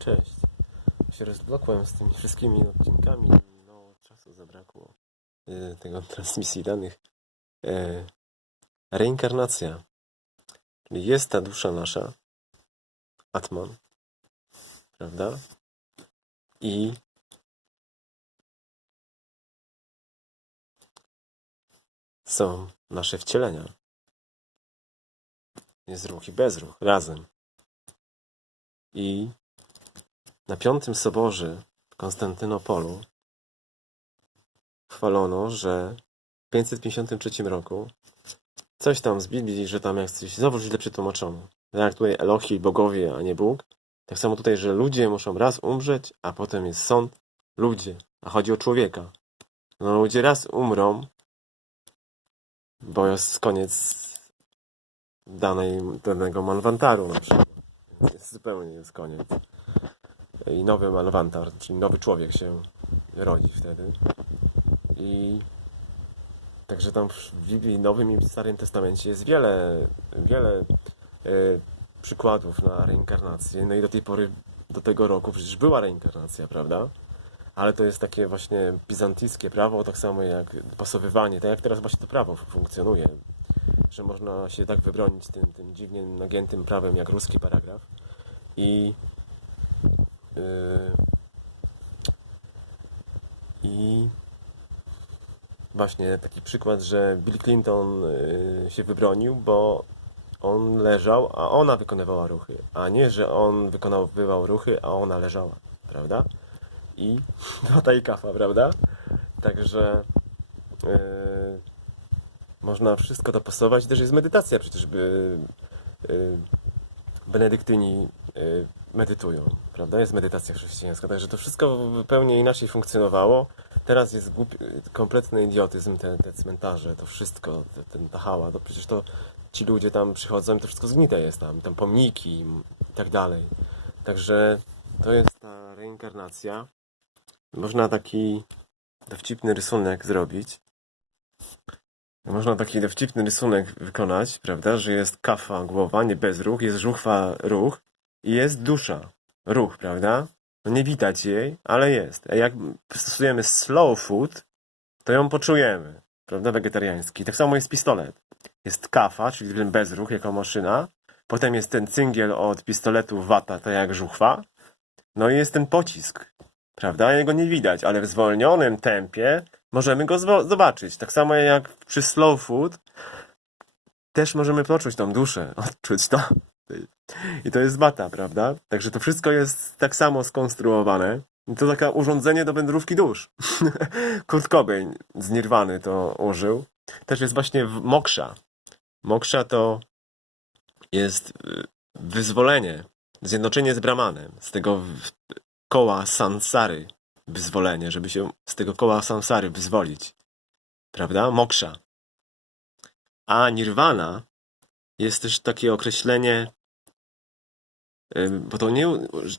Cześć. Się rozblokłem z tymi wszystkimi odcinkami. No, czasu zabrakło y, tego transmisji danych. E, reinkarnacja. Czyli jest ta dusza nasza, Atman, prawda? I są nasze wcielenia. Jest ruch i bezruch, razem. I na piątym soborze w Konstantynopolu chwalono, że w 553 roku coś tam z Biblii, że tam jak coś znowu źle przetłumaczono. Tak Jak tutaj Elohi, bogowie, a nie Bóg. Tak samo tutaj, że ludzie muszą raz umrzeć, a potem jest sąd. Ludzie, a chodzi o człowieka. No ludzie raz umrą, bo jest koniec danej, danego manwantaru na przykład. Jest zupełnie jest koniec. I nowy manwantar, czyli nowy człowiek się rodzi wtedy. I także tam w Biblii Nowym i Starym Testamencie jest wiele, wiele e, przykładów na reinkarnację. No i do tej pory, do tego roku przecież była reinkarnacja, prawda? Ale to jest takie właśnie bizantyjskie prawo, tak samo jak pasowywanie, tak jak teraz właśnie to prawo funkcjonuje, że można się tak wybronić tym, tym nagiętym prawem jak ruski paragraf. I i właśnie taki przykład, że Bill Clinton yy, się wybronił, bo on leżał, a ona wykonywała ruchy, a nie, że on wykonywał ruchy, a ona leżała, prawda? I była i kafa, prawda? Także yy, można wszystko dopasować. Też jest medytacja, przecież by, yy, benedyktyni yy, medytują, prawda? Jest medytacja chrześcijańska, także to wszystko zupełnie inaczej funkcjonowało. Teraz jest głupi, kompletny idiotyzm, te, te cmentarze, to wszystko, te, ten, ta hała, to przecież to ci ludzie tam przychodzą to wszystko zgnite jest tam, tam pomniki i tak dalej. Także to jest ta reinkarnacja. Można taki dowcipny rysunek zrobić. Można taki dowcipny rysunek wykonać, prawda, że jest kafa, głowa, nie bezruch, jest żuchwa, ruch jest dusza, ruch, prawda? No nie widać jej, ale jest. A jak stosujemy slow food, to ją poczujemy, prawda, wegetariański. Tak samo jest pistolet. Jest kafa, czyli ten bezruch jako maszyna, potem jest ten cyngiel od pistoletu wata, tak jak żuchwa, no i jest ten pocisk, prawda? Jego nie widać, ale w zwolnionym tempie możemy go zobaczyć. Tak samo jak przy slow food też możemy poczuć tą duszę, odczuć to. I to jest bata, prawda? Także to wszystko jest tak samo skonstruowane. I To takie urządzenie do wędrówki dusz. Kurt Cobain z Nirwany to użył. Też jest właśnie w moksha. Moksha to jest y, wyzwolenie, zjednoczenie z Brahmanem, z tego koła sansary, wyzwolenie, żeby się z tego koła sansary wyzwolić. Prawda? Moksha. A nirvana jest też takie określenie, bo to nie,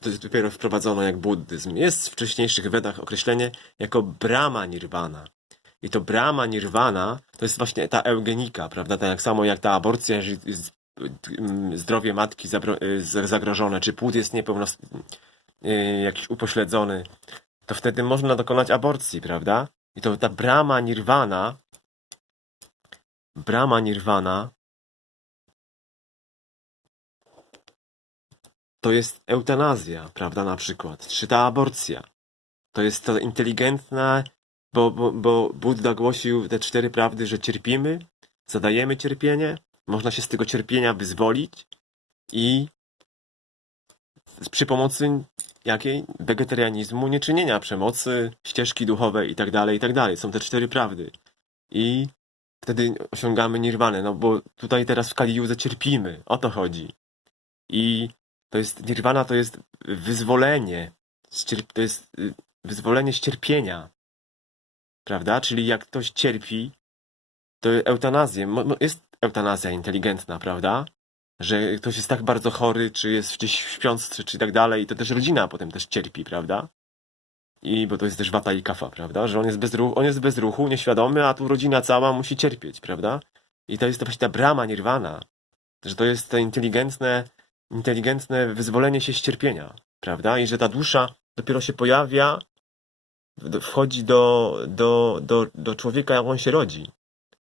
to dopiero wprowadzono jak buddyzm. Jest w wcześniejszych Wedach określenie jako Brahma Nirvana. I to Brahma Nirvana to jest właśnie ta eugenika, prawda? Tak samo jak ta aborcja, jeżeli zdrowie matki y, zagrożone, czy płód jest niepełnosprawny, jakiś upośledzony, to wtedy można dokonać aborcji, prawda? I to ta Brahma Nirvana, Brahma Nirvana to jest eutanazja, prawda, na przykład, czy ta aborcja. To jest to inteligentna, bo, bo, bo Buddha głosił te cztery prawdy, że cierpimy, zadajemy cierpienie, można się z tego cierpienia wyzwolić i przy pomocy jakiej? Wegetarianizmu, nieczynienia przemocy, ścieżki duchowej tak dalej, i tak dalej. Są te cztery prawdy. I wtedy osiągamy nirwanę, no bo tutaj teraz w Kali Yuga cierpimy, o to chodzi. I to jest, nirwana to jest wyzwolenie, to jest y, wyzwolenie z cierpienia, prawda? Czyli jak ktoś cierpi, to eutanazję, jest eutanazja inteligentna, prawda? Że ktoś jest tak bardzo chory, czy jest gdzieś w śpiączce, czy tak dalej, to też rodzina potem też cierpi, prawda? I bo to jest też wata i kafa, prawda? Że on jest bez ruchu, on jest bez ruchu, nieświadomy, a tu rodzina cała musi cierpieć, prawda? I to jest to właśnie ta brama nirwana, że to jest to inteligentne inteligentne wyzwolenie się z cierpienia, prawda? I że ta dusza dopiero się pojawia, wchodzi do, do, do, do człowieka, jak on się rodzi.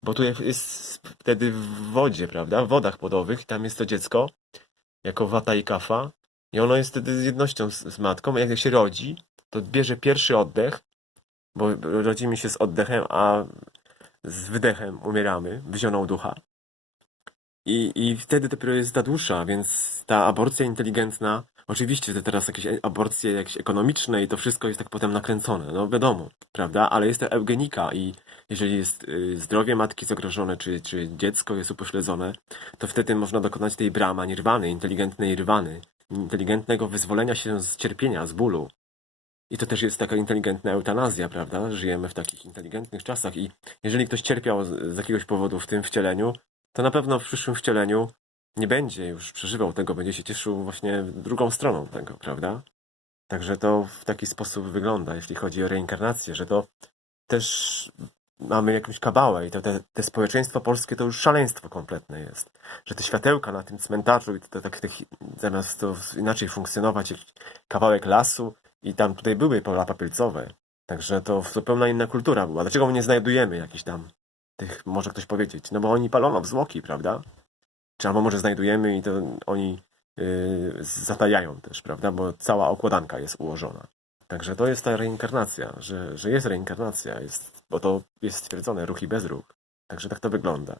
Bo tu jest wtedy w wodzie, prawda? W wodach podowych, tam jest to dziecko, jako wata i kafa. I ono jest wtedy z jednością z, z matką. Jak się rodzi, to bierze pierwszy oddech, bo rodzimy się z oddechem, a z wydechem umieramy, wzioną ducha. I, I wtedy dopiero jest ta dusza, więc ta aborcja inteligentna, oczywiście te teraz jakieś e- aborcje jakieś ekonomiczne i to wszystko jest tak potem nakręcone, no wiadomo, prawda? Ale jest to eugenika i jeżeli jest y, zdrowie matki zagrożone, czy, czy dziecko jest upośledzone, to wtedy można dokonać tej brama nirwany, inteligentnej rwany, inteligentnego wyzwolenia się z cierpienia, z bólu. I to też jest taka inteligentna eutanazja, prawda? Żyjemy w takich inteligentnych czasach i jeżeli ktoś cierpiał z jakiegoś powodu w tym wcieleniu, to na pewno w przyszłym wcieleniu nie będzie już przeżywał tego, będzie się cieszył właśnie drugą stroną tego, prawda? Także to w taki sposób wygląda, jeśli chodzi o reinkarnację, że to też mamy jakąś kabałę i to te, te społeczeństwo polskie to już szaleństwo kompletne jest. Że te światełka na tym cmentarzu i to tak zamiast to inaczej funkcjonować, kawałek lasu i tam tutaj były pola papilcowe. Także to zupełnie inna kultura była. Dlaczego my nie znajdujemy jakichś tam tych, może ktoś powiedzieć, no bo oni palono zwłoki, prawda? Czy albo może znajdujemy i to oni yy, zatajają też, prawda? Bo cała okładanka jest ułożona. Także to jest ta reinkarnacja, że, że jest reinkarnacja, jest, bo to jest stwierdzone, ruch i bezruch. Także tak to wygląda.